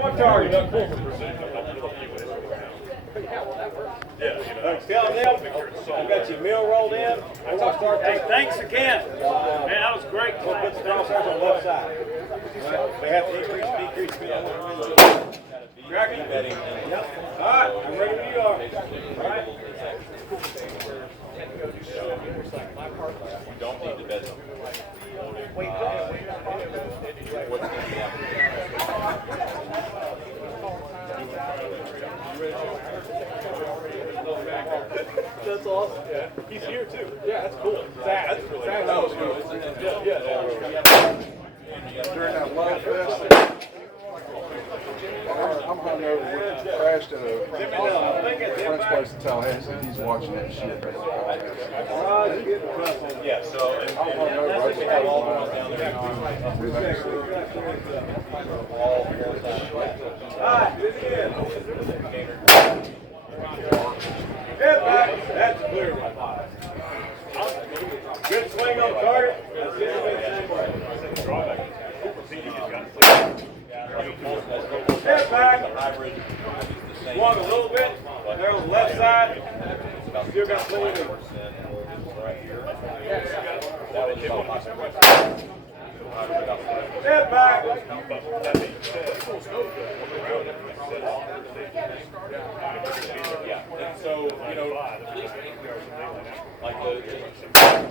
one target. Yeah, Tell them, you got your meal rolled in. We're going to start. hey, thanks again. Man, that was great. We'll put the crosshairs on the left side. They have to increase, decrease speed on one. Tracking? Yep. All right, I'm ready when you are. All right. You don't need the bed. What's going to be That's awesome. Yeah. He's here too. Yeah, that's cool. That's really cool. That was cool. During that love fest, I'm hungover. We crashed at a friend's place in Tallahassee. He's watching that shit. Yeah, so I'm hungover. I just got all down there. All right, do it again. Head back. That's clear. Good swing on target. That's the head back. Swung a little bit. There on the left side. Still got plenty of head back. yeah. And so, like the